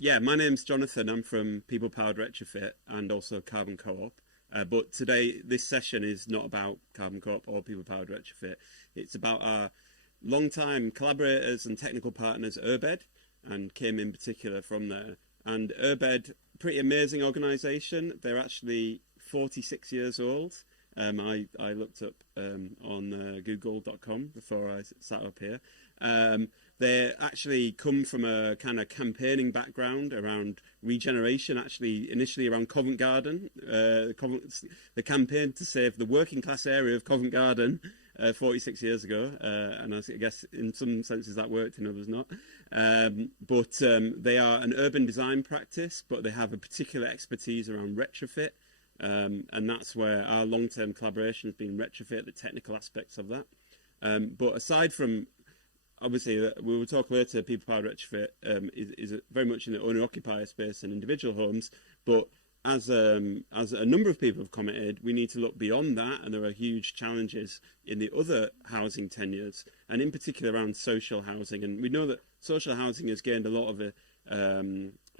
Yeah, my name's Jonathan. I'm from People Powered Retrofit and also Carbon Co-op. But today, this session is not about Carbon Co-op or People Powered Retrofit. It's about our long-time collaborators and technical partners, URBED, and Kim in particular from there. And URBED, pretty amazing organisation. They're actually 46 years old. I looked up on google.com before I sat up here. They actually come from a kind of campaigning background around regeneration, actually initially around Covent Garden. The campaign to save the working class area of Covent Garden 46 years ago. And I guess in some senses that worked, in others not. But they are an urban design practice, but they have a particular expertise around retrofit. And that's where our long-term collaboration has been retrofit, the technical aspects of that. But aside from, obviously, we will talk later, People Powered Retrofit is very much in the owner-occupier space and individual homes. But as a number of people have commented, we need to look beyond that, and there are huge challenges in the other housing tenures, and in particular around social housing. And we know that social housing has gained a lot of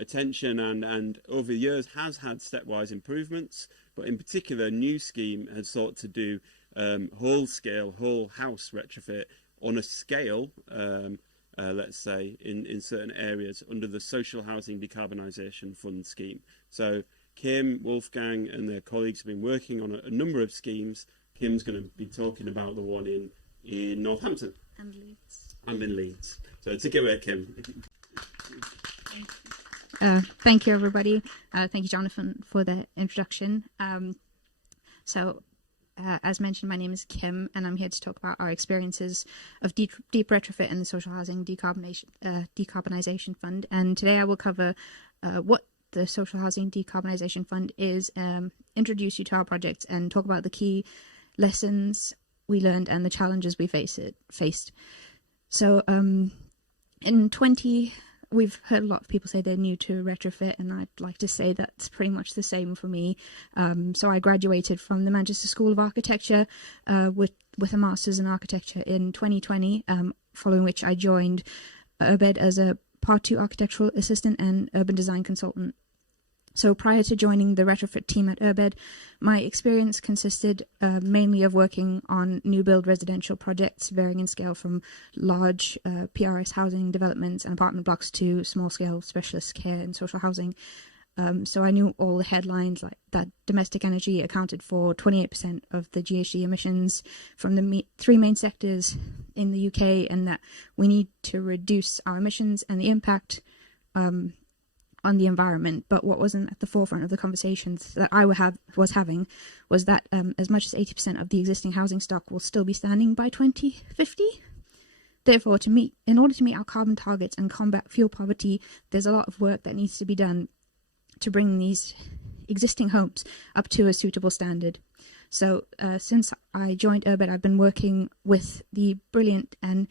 attention and over the years has had stepwise improvements, but in particular, New Scheme has sought to do whole-scale, whole-house retrofit on a scale, let's say, in certain areas under the Social Housing Decarbonisation Fund scheme. So Kim, Wolfgang and their colleagues have been working on a number of schemes. Kim's going to be talking about the one in Northampton. And Leeds. And in Leeds. So take it away, Kim. Thank you, everybody. Thank you, Jonathan, for the introduction. As mentioned, my name is Kim, and I'm here to talk about our experiences of deep retrofit in the Social Housing Decarbonisation Fund. And today I will cover what the Social Housing Decarbonisation Fund is, introduce you to our project, and talk about the key lessons we learned and the challenges we faced. So we've heard a lot of people say they're new to retrofit, and I'd like to say that's pretty much the same for me. So I graduated from the Manchester School of Architecture with a Master's in Architecture in 2020, following which I joined URBED as a Part 2 architectural assistant and urban design consultant. So prior to joining the retrofit team at URBED, my experience consisted mainly of working on new build residential projects varying in scale from large PRS housing developments and apartment blocks to small scale specialist care and social housing. So I knew all the headlines, like that domestic energy accounted for 28% of the GHG emissions from the three main sectors in the UK, and that we need to reduce our emissions and the impact on the environment. But what wasn't at the forefront of the conversations that I was having was that as much as 80% of the existing housing stock will still be standing by 2050. Therefore, in order to meet our carbon targets and combat fuel poverty, there's a lot of work that needs to be done to bring these existing homes up to a suitable standard. So since I joined URBED, I've been working with the brilliant and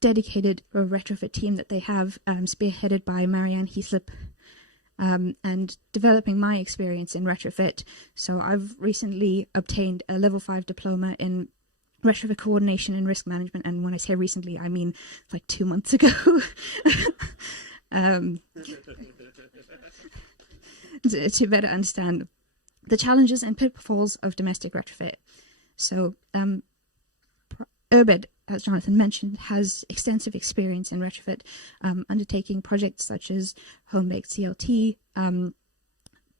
dedicated retrofit team that they have, spearheaded by Marianne Heaslip, and developing my experience in retrofit. So I've recently obtained a level 5 diploma in retrofit coordination and risk management, and when I say recently, I mean like 2 months ago. To better understand the challenges and pitfalls of domestic retrofit. So URBED, as Jonathan mentioned, has extensive experience in retrofit, undertaking projects such as home-baked CLT, the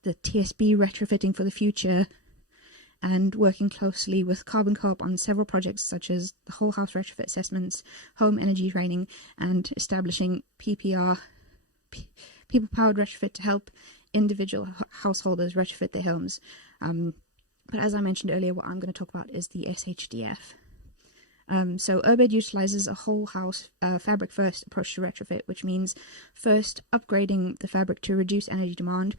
TSB retrofitting for the future, and working closely with Carbon Co-op on several projects such as the whole house retrofit assessments, home energy training, and establishing PPR, People Powered Retrofit, to help individual householders retrofit their homes. But as I mentioned earlier, what I'm going to talk about is the SHDF. So URBED utilizes a whole house fabric first approach to retrofit, which means first upgrading the fabric to reduce energy demand.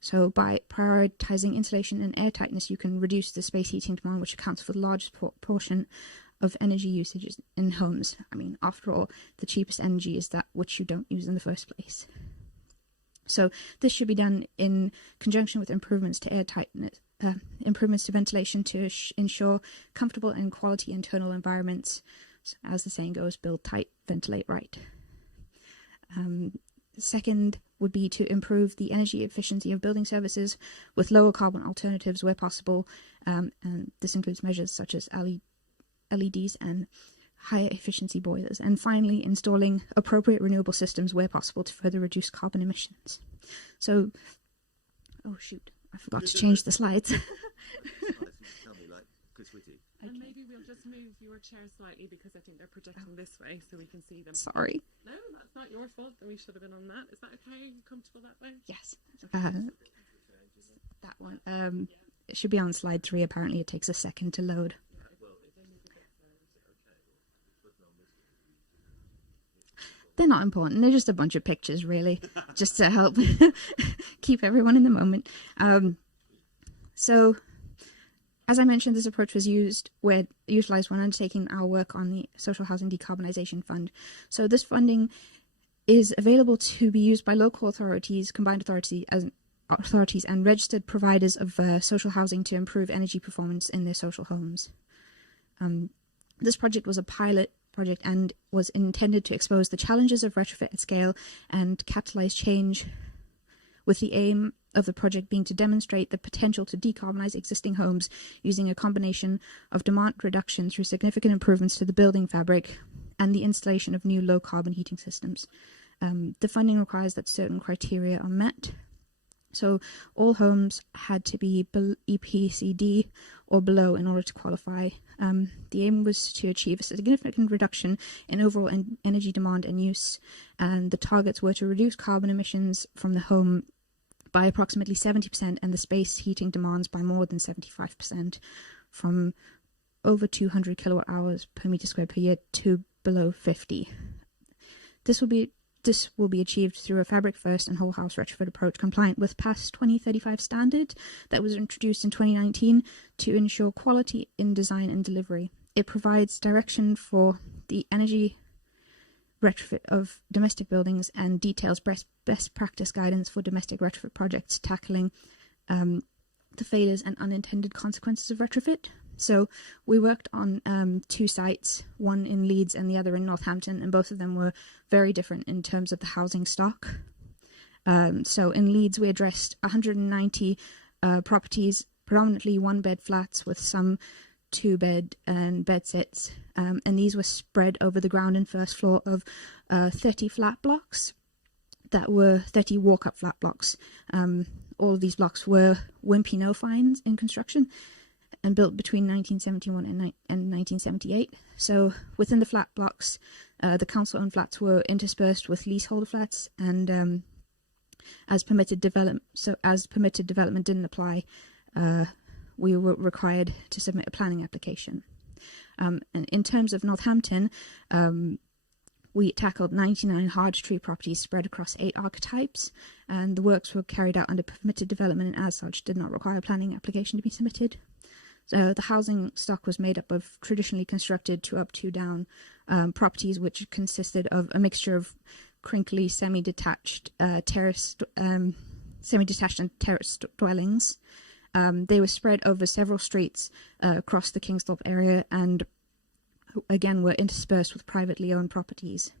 So by prioritizing insulation and air tightness, you can reduce the space heating demand, which accounts for the largest portion of energy usage in homes. I mean, after all, the cheapest energy is that which you don't use in the first place. So this should be done in conjunction with improvements to air tightness, improvements to ventilation to ensure comfortable and quality internal environments. So as the saying goes, build tight, ventilate right. Second would be to improve the energy efficiency of building services with lower carbon alternatives where possible, and this includes measures such as LEDs and higher efficiency boilers. And finally, installing appropriate renewable systems where possible to further reduce carbon emissions. So, oh shoot, I forgot to change the slides. And maybe we'll just move your chair slightly because I think they're projecting this way so we can see them. Sorry. No, that's not your fault. Then we should have been on that. Is that okay? You comfortable that way? Yes. That one. It should be on slide 3. Apparently it takes a second to load. They're not important. They're just a bunch of pictures, really, just to help keep everyone in the moment. So, as I mentioned, this approach was utilised when undertaking our work on the Social Housing Decarbonisation Fund. So this funding is available to be used by local authorities, combined authorities, and registered providers of social housing to improve energy performance in their social homes. This project was a pilot project and was intended to expose the challenges of retrofit at scale and catalyse change, with the aim of the project being to demonstrate the potential to decarbonise existing homes using a combination of demand reduction through significant improvements to the building fabric and the installation of new low-carbon heating systems. The funding requires that certain criteria are met. So all homes had to be EPC-D or below in order to qualify. The aim was to achieve a significant reduction in overall energy demand and use, and the targets were to reduce carbon emissions from the home by approximately 70% and the space heating demands by more than 75%, from over 200 kilowatt hours per meter squared per year to below 50. This will be achieved through a fabric first and whole house retrofit approach compliant with PAS 2035 standard that was introduced in 2019 to ensure quality in design and delivery. It provides direction for the energy retrofit of domestic buildings and details best practice guidance for domestic retrofit projects tackling the failures and unintended consequences of retrofit. So we worked on 2 sites, one in Leeds and the other in Northampton, and both of them were very different in terms of the housing stock. So in Leeds we addressed 190 properties, predominantly 1-bed flats with some 2-bed and bed sets, and these were spread over the ground and first floor of 30 flat blocks that were 30 walk-up flat blocks. All of these blocks were wimpy no-fines in construction and built between 1971 and 1978. So within the flat blocks, the council-owned flats were interspersed with leaseholder flats, and as permitted development didn't apply, we were required to submit a planning application. And in terms of Northampton, we tackled 99 hard to treat properties spread across 8 archetypes, and the works were carried out under permitted development and as such did not require a planning application to be submitted. So the housing stock was made up of traditionally constructed 2-up, 2-down properties, which consisted of a mixture of crinkly, semi-detached, and terraced dwellings. They were spread over several streets across the Kingsthorpe area and again were interspersed with privately owned properties.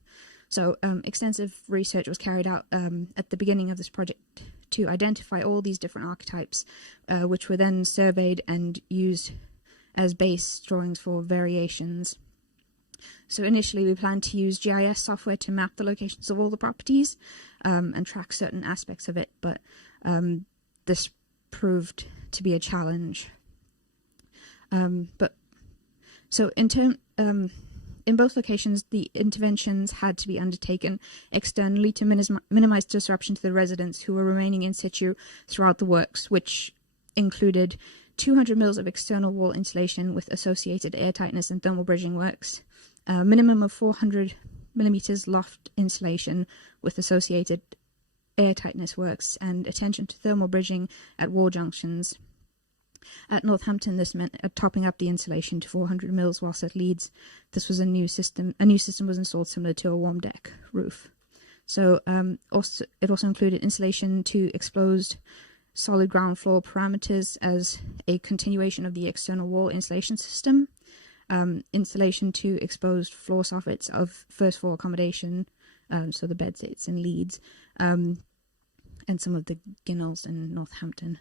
So extensive research was carried out at the beginning of this project to identify all these different archetypes, which were then surveyed and used as base drawings for variations. So initially we planned to use GIS software to map the locations of all the properties and track certain aspects of it, but this proved to be a challenge. In both locations, the interventions had to be undertaken externally to minimize disruption to the residents who were remaining in situ throughout the works, which included 200 mils of external wall insulation with associated airtightness and thermal bridging works, a minimum of 400 millimeters loft insulation with associated airtightness works, and attention to thermal bridging at wall junctions. At Northampton, this meant topping up the insulation to 400 mils, whilst at Leeds, this was a new system was installed similar to a warm deck roof. So it also included insulation to exposed solid ground floor parameters as a continuation of the external wall insulation system, insulation to exposed floor soffits of first floor accommodation so the bed states in Leeds, and some of the ginnels in Northampton.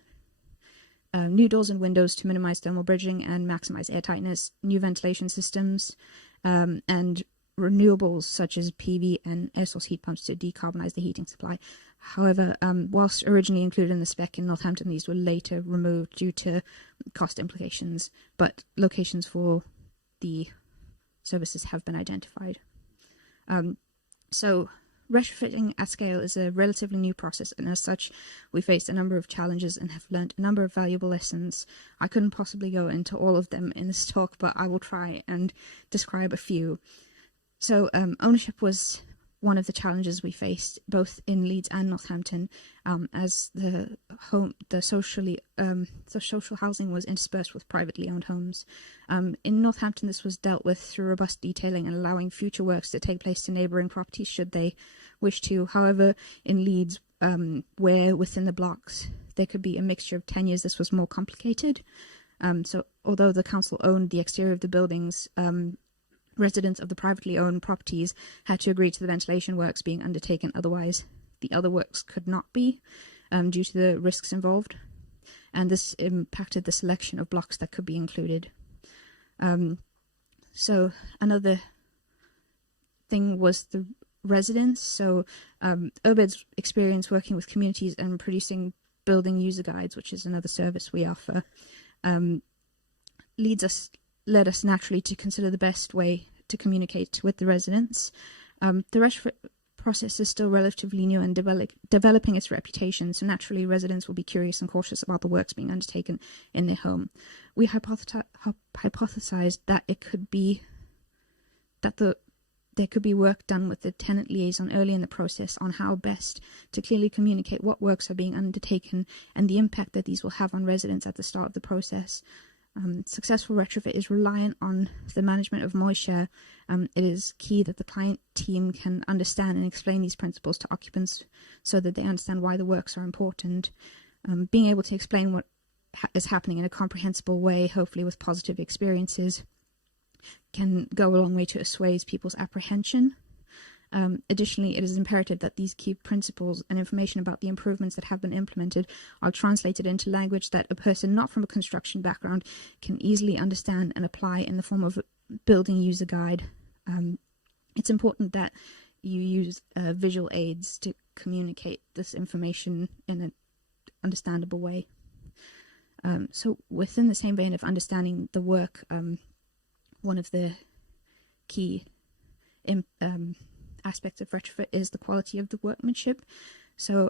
New doors and windows to minimise thermal bridging and maximise air tightness, new ventilation systems, and renewables such as PV and air source heat pumps to decarbonise the heating supply. However, whilst originally included in the spec in Northampton, these were later removed due to cost implications, but locations for the services have been identified. So retrofitting at scale is a relatively new process, and as such, we faced a number of challenges and have learned a number of valuable lessons. I couldn't possibly go into all of them in this talk, but I will try and describe a few. So ownership was one of the challenges we faced, both in Leeds and Northampton, as the social housing was interspersed with privately owned homes. In Northampton, this was dealt with through robust detailing and allowing future works to take place to neighbouring properties should they wish to. However, in Leeds, where within the blocks there could be a mixture of tenures, this was more complicated. So although the council owned the exterior of the buildings, residents of the privately owned properties had to agree to the ventilation works being undertaken, otherwise the other works could not be, due to the risks involved, and this impacted the selection of blocks that could be included. So another thing was the residents. So URBED's experience working with communities and producing building user guides, which is another service we offer, led us naturally to consider the best way to communicate with the residents. The retrofit process is still relatively new and developing its reputation, so naturally residents will be curious and cautious about the works being undertaken in their home. We hypothesized that there could be work done with the tenant liaison early in the process on how best to clearly communicate what works are being undertaken and the impact that these will have on residents at the start of the process. Successful retrofit is reliant on the management of moisture. It is key that the client team can understand and explain these principles to occupants so that they understand why the works are important. Being able to explain what is happening in a comprehensible way, hopefully with positive experiences, can go a long way to assuage people's apprehension. Additionally, it is imperative that these key principles and information about the improvements that have been implemented are translated into language that a person not from a construction background can easily understand and apply in the form of a building user guide. It's important that you use visual aids to communicate this information in an understandable way. So within the same vein of understanding the work, one of the key aspects of retrofit is the quality of the workmanship. So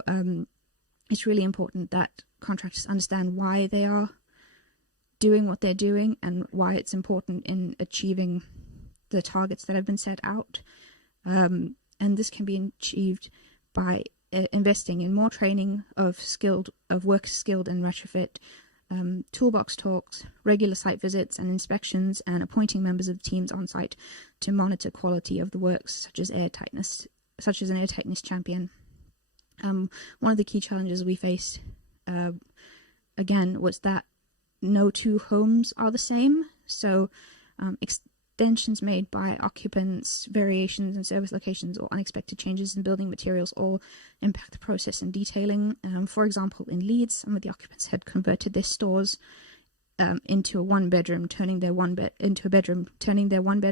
it's really important that contractors understand why they are doing what they're doing and why it's important in achieving the targets that have been set out. And this can be achieved by investing in more training of workers skilled in retrofit, toolbox talks, regular site visits and inspections, and appointing members of the teams on site to monitor quality of the works, such as an air tightness champion. One of the key challenges we faced, again, was that no two homes are the same. So extensions made by occupants, variations in service locations, or unexpected changes in building materials all impact the process and detailing. For example, in Leeds, some of the occupants had converted their stores into a one-bedroom, turning their one-bed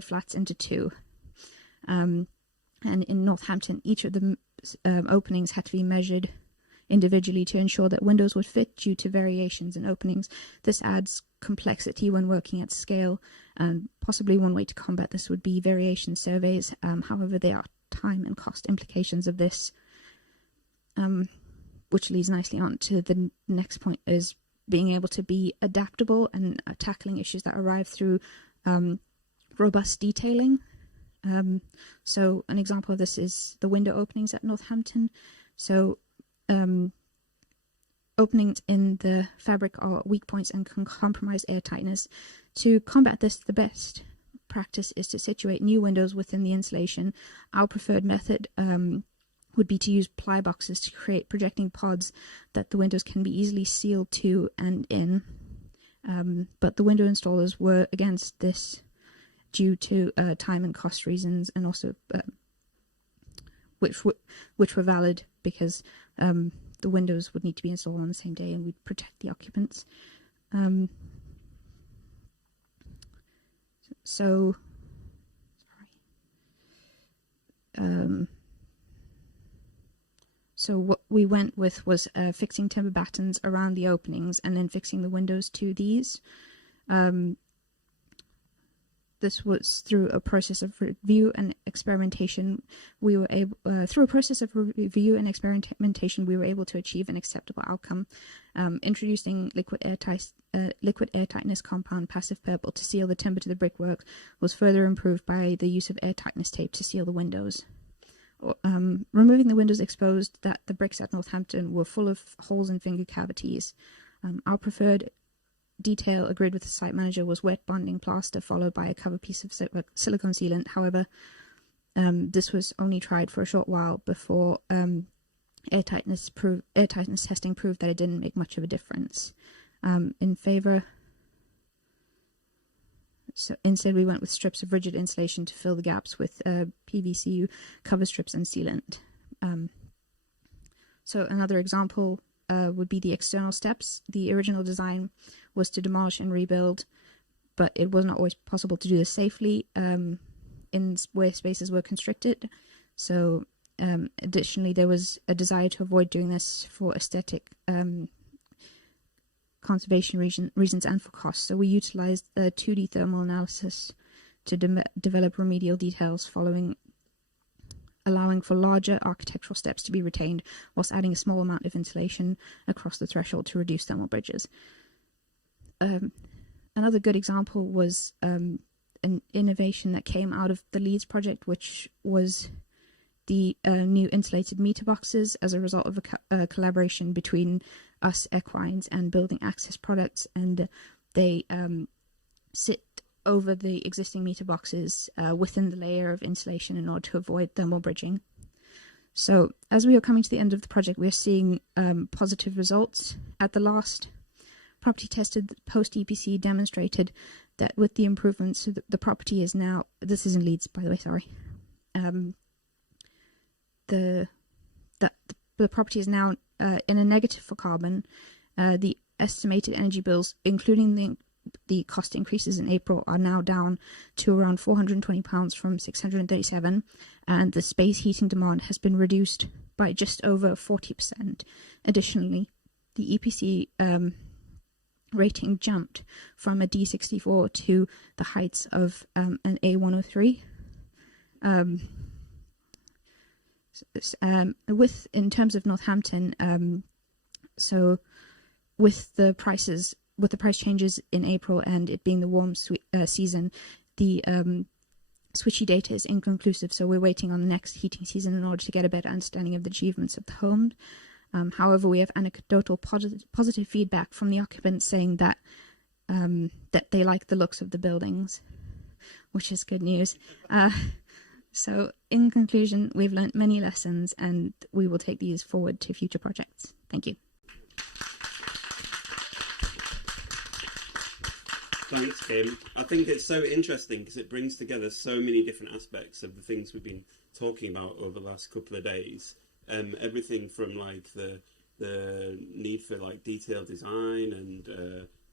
flats into two. And in Northampton, each of the openings had to be measured individually to ensure that windows would fit due to variations in openings. This adds complexity when working at scale, and possibly one way to combat this would be variation surveys. However, there are time and cost implications of this, which leads nicely on to the next point, is being able to be adaptable and tackling issues that arrive through robust detailing. So an example of this is the window openings at Northampton. So openings in the fabric are weak points and can compromise air tightness. To combat this, the best practice is to situate new windows within the insulation. Our preferred method would be to use ply boxes to create projecting pods that the windows can be easily sealed to and in. But the window installers were against this due to time and cost reasons, and also which were valid because the windows would need to be installed on the same day, and we'd protect the occupants. So what we went with was fixing timber battens around the openings and then fixing the windows to these. This was through a process of review and experimentation. We were able, through a process of review and experimentation, we were able to achieve an acceptable outcome. Introducing liquid airtightness compound passive purple to seal the timber to the brickwork was further improved by the use of airtightness tape to seal the windows. Removing the windows exposed that the bricks at Northampton were full of holes and finger cavities. Our preferred detail agreed with the site manager was wet bonding plaster followed by a cover piece of silicone sealant. However, this was only tried for a short while before airtightness testing proved that it didn't make much of a difference. So instead we went with strips of rigid insulation to fill the gaps with PVC cover strips and sealant. So another example would be the external steps. The original design was to demolish and rebuild, but it was not always possible to do this safely in where spaces were constricted. So additionally, there was a desire to avoid doing this for aesthetic conservation reasons and for cost. So we utilized a 2D thermal analysis to develop remedial details allowing for larger architectural steps to be retained whilst adding a small amount of insulation across the threshold to reduce thermal bridges. Another good example was an innovation that came out of the Leeds project, which was the new insulated meter boxes as a result of a collaboration between us, Equines, and Building Access Products, and they sit over the existing meter boxes within the layer of insulation in order to avoid thermal bridging. So as we are coming to the end of the project, we are seeing positive results. At the last property tested post-EPC demonstrated that with the improvements, the property is now, this is in Leeds by the way, sorry, the property is now in a negative for carbon. The estimated energy bills, including the cost increases in April, are now down to around £420 from £637, and the space heating demand has been reduced by just over 40%. Additionally, the EPC rating jumped from a D64 to the heights of an A103. In terms of Northampton, so with the price changes in April and it being the warm season, the switchy data is inconclusive, so we're waiting on the next heating season in order to get a better understanding of the achievements of the home. However, we have anecdotal positive feedback from the occupants saying that that they like the looks of the buildings, which is good news. So in conclusion, we've learnt many lessons and we will take these forward to future projects. Thank you. Thanks, Kim. I think it's so interesting because it brings together so many different aspects of the things we've been talking about over the last couple of days. Everything from like the need for like detailed design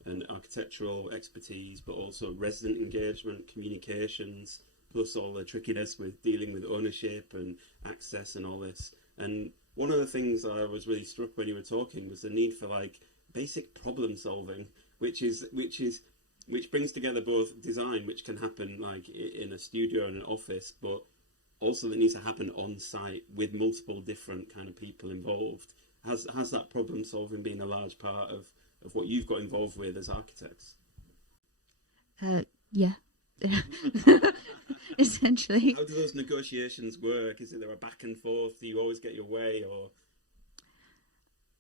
and architectural expertise, but also resident engagement, communications, plus all the trickiness with dealing with ownership and access and all this. And one of the things I was really struck when you were talking was the need for like basic problem solving, which brings together both design, which can happen like in a studio and an office, but also that needs to happen on site with multiple different kind of people involved. Has that problem solving been a large part of what you've got involved with as architects? Yeah. Essentially. How do those negotiations work? Is there a back and forth? Do you always get your way, or?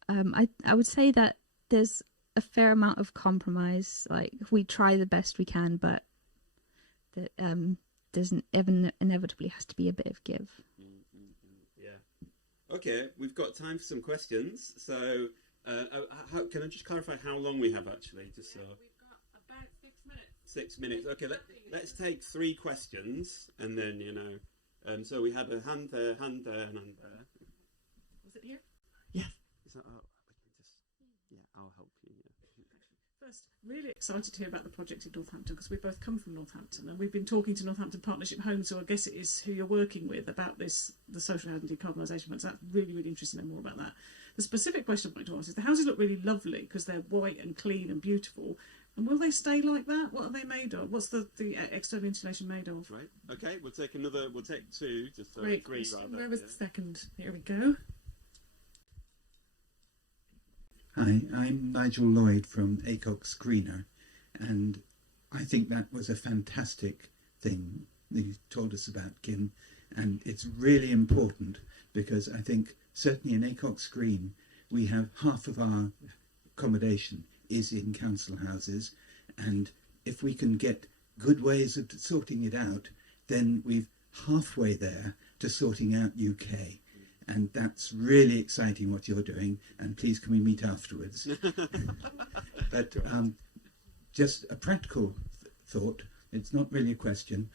I would say that there's a fair amount of compromise. Like we try the best we can, but there's inevitably has to be a bit of give. Yeah. Okay, we've got time for some questions. So, can I just clarify how long we have actually? Just so. We've got about 6 minutes. 6 minutes. Okay, let's take 3 questions, and then So we had a hand there, and hand there. Was it here? Yes. Is that, I'll help you. Yeah. First, really excited to hear about the project in Northampton, because we both come from Northampton, and we've been talking to Northampton Partnership Homes, so I guess it is who you're working with, about the Social Housing Decarbonisation Fund. So that's really, really interesting to know more about that. The specific question I'd like to ask is, the houses look really lovely because they're white and clean and beautiful. And will they stay like that? What are they made of? What's the external insulation made of? Right. Okay, we'll take two, just Great. three rather. Where was the second? Here we go. Hi, I'm Nigel Lloyd from ACOG Screener, and I think that was a fantastic thing that you told us about, Kim, and it's really important because I think certainly in ACOG Screen we have half of our accommodation is in council houses, and if we can get good ways of sorting it out, then we're halfway there to sorting out UK. And that's really exciting what you're doing, and please can we meet afterwards. But just a practical thought, it's not really a question.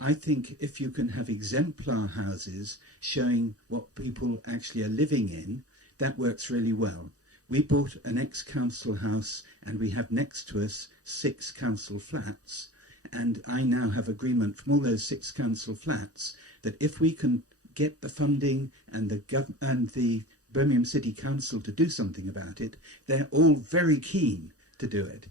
I think if you can have exemplar houses showing what people actually are living in, that works really well. We bought an ex-council house and we have next to us 6 council flats, and I now have agreement from all those 6 council flats that if we can get the funding and the Birmingham City Council to do something about it, they're all very keen to do it.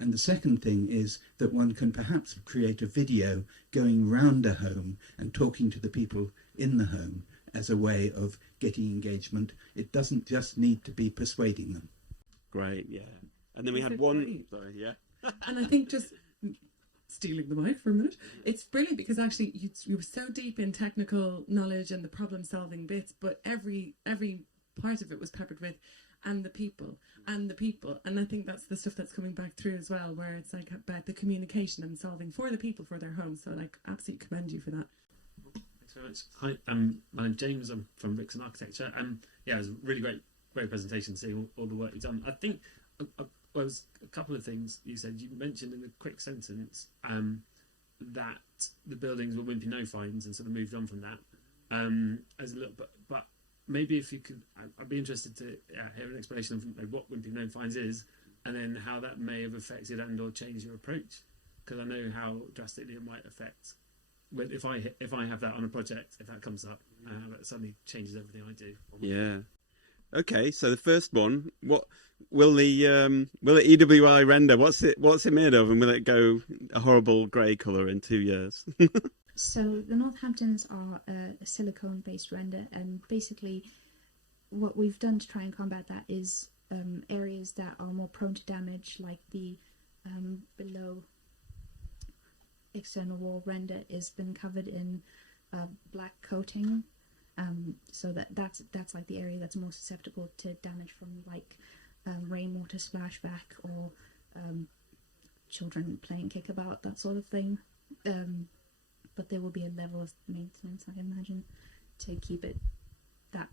And the second thing is that one can perhaps create a video going round a home and talking to the people in the home as a way of getting engagement. It doesn't just need to be persuading them. Great, yeah. And then we had one... Sorry, yeah. And I think just... stealing the mic for a minute. It's brilliant because actually you were so deep in technical knowledge and the problem solving bits, but every part of it was peppered with and the people. And I think that's the stuff that's coming back through as well, where it's like about the communication and solving for the people, for their homes. So like absolutely commend you for that. Thanks very much. Hi, my name's James. I'm from Rickson Architecture, and it was a really great presentation, seeing all the work you've done. I think well, was a couple of things you said. You mentioned in a quick sentence that the buildings were wimpy no fines and sort of moved on from that. As a little, but maybe if you could, I'd be interested to hear an explanation of what wimpy no fines is, and then how that may have affected and/or changed your approach. Because I know how drastically it might affect. If I have that on a project, if that comes up, that suddenly changes everything I do. Yeah. Okay, so the first one, what will the EWI render? What's it made of, and will it go a horrible grey colour in 2 years? So the Northamptons are a silicone-based render, and basically what we've done to try and combat that is areas that are more prone to damage, like the below external wall render, has been covered in black coating. So that's like the area that's more susceptible to damage from like rainwater splashback or children playing kickabout, that sort of thing. But there will be a level of maintenance, I imagine, to keep it that.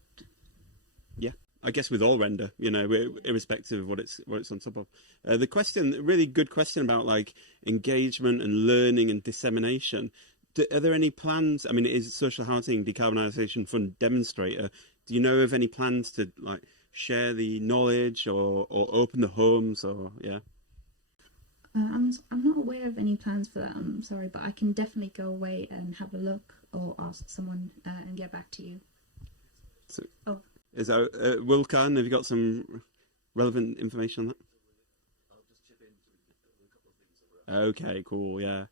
Yeah, I guess with all render, irrespective of what it's on top of. The question, really good question about like engagement and learning and dissemination. Are there any plans? I mean, it is Social Housing Decarbonisation Fund demonstrator. Do you know of any plans to like share the knowledge or open the homes or yeah? I'm not aware of any plans for that. I'm sorry, but I can definitely go away and have a look or ask someone and get back to you. So, is that Wilcan? Have you got some relevant information on that? I'll just chip in with a couple of things. Okay, cool. Yeah.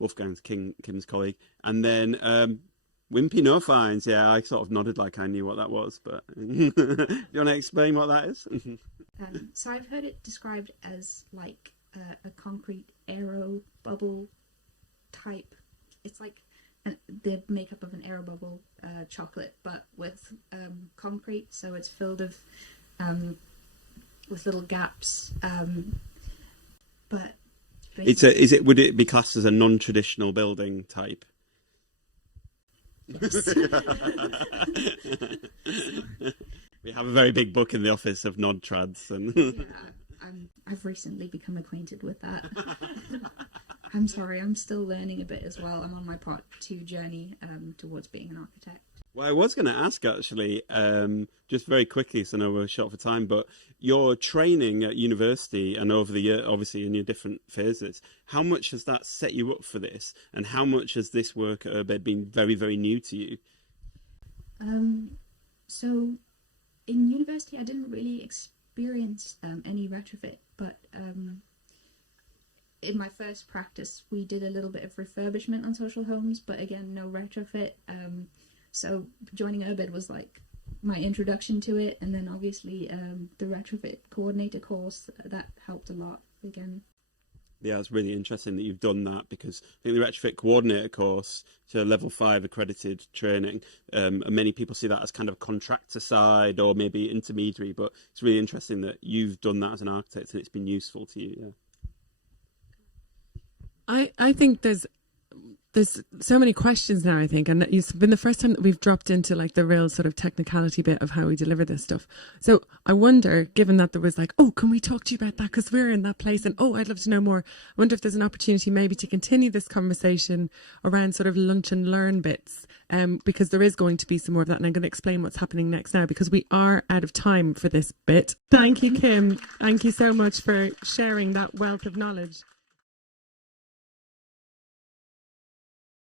Wolfgang's Kim's colleague, and then wimpy no fines. Yeah, I sort of nodded like I knew what that was, but do you want to explain what that is? So I've heard it described as like a concrete aero bubble type. It's like the makeup of an aero bubble chocolate, but with concrete. So it's filled with little gaps, but. Would it be classed as a non-traditional building type? Yes. We have a very big book in the office of nod-trads. And yeah, I've recently become acquainted with that. I'm sorry, I'm still learning a bit as well. I'm on my part 2 journey towards being an architect. Well, I was going to ask actually, just very quickly, so I know we're short for time, but your training at university and over the year, obviously in your different phases, how much has that set you up for this? And how much has this work at URBED been very, very new to you? So in university, I didn't really experience any retrofit, but in my first practice, we did a little bit of refurbishment on social homes, but again, no retrofit. So joining URBED was like my introduction to it, and then obviously the retrofit coordinator course, that helped a lot again. Yeah, it's really interesting that you've done that, because I think the retrofit coordinator course, so level 5 accredited training, and many people see that as kind of contractor side or maybe intermediary, but it's really interesting that you've done that as an architect and it's been useful to you. Yeah. I think there's so many questions now, I think, and it's been the first time that we've dropped into like the real sort of technicality bit of how we deliver this stuff. So I wonder, given that there was like, oh, can we talk to you about that because we're in that place, and oh, I'd love to know more. I wonder if there's an opportunity maybe to continue this conversation around sort of lunch and learn bits, because there is going to be some more of that, and I'm going to explain what's happening next now because we are out of time for this bit. Thank you, Kim. Thank you so much for sharing that wealth of knowledge.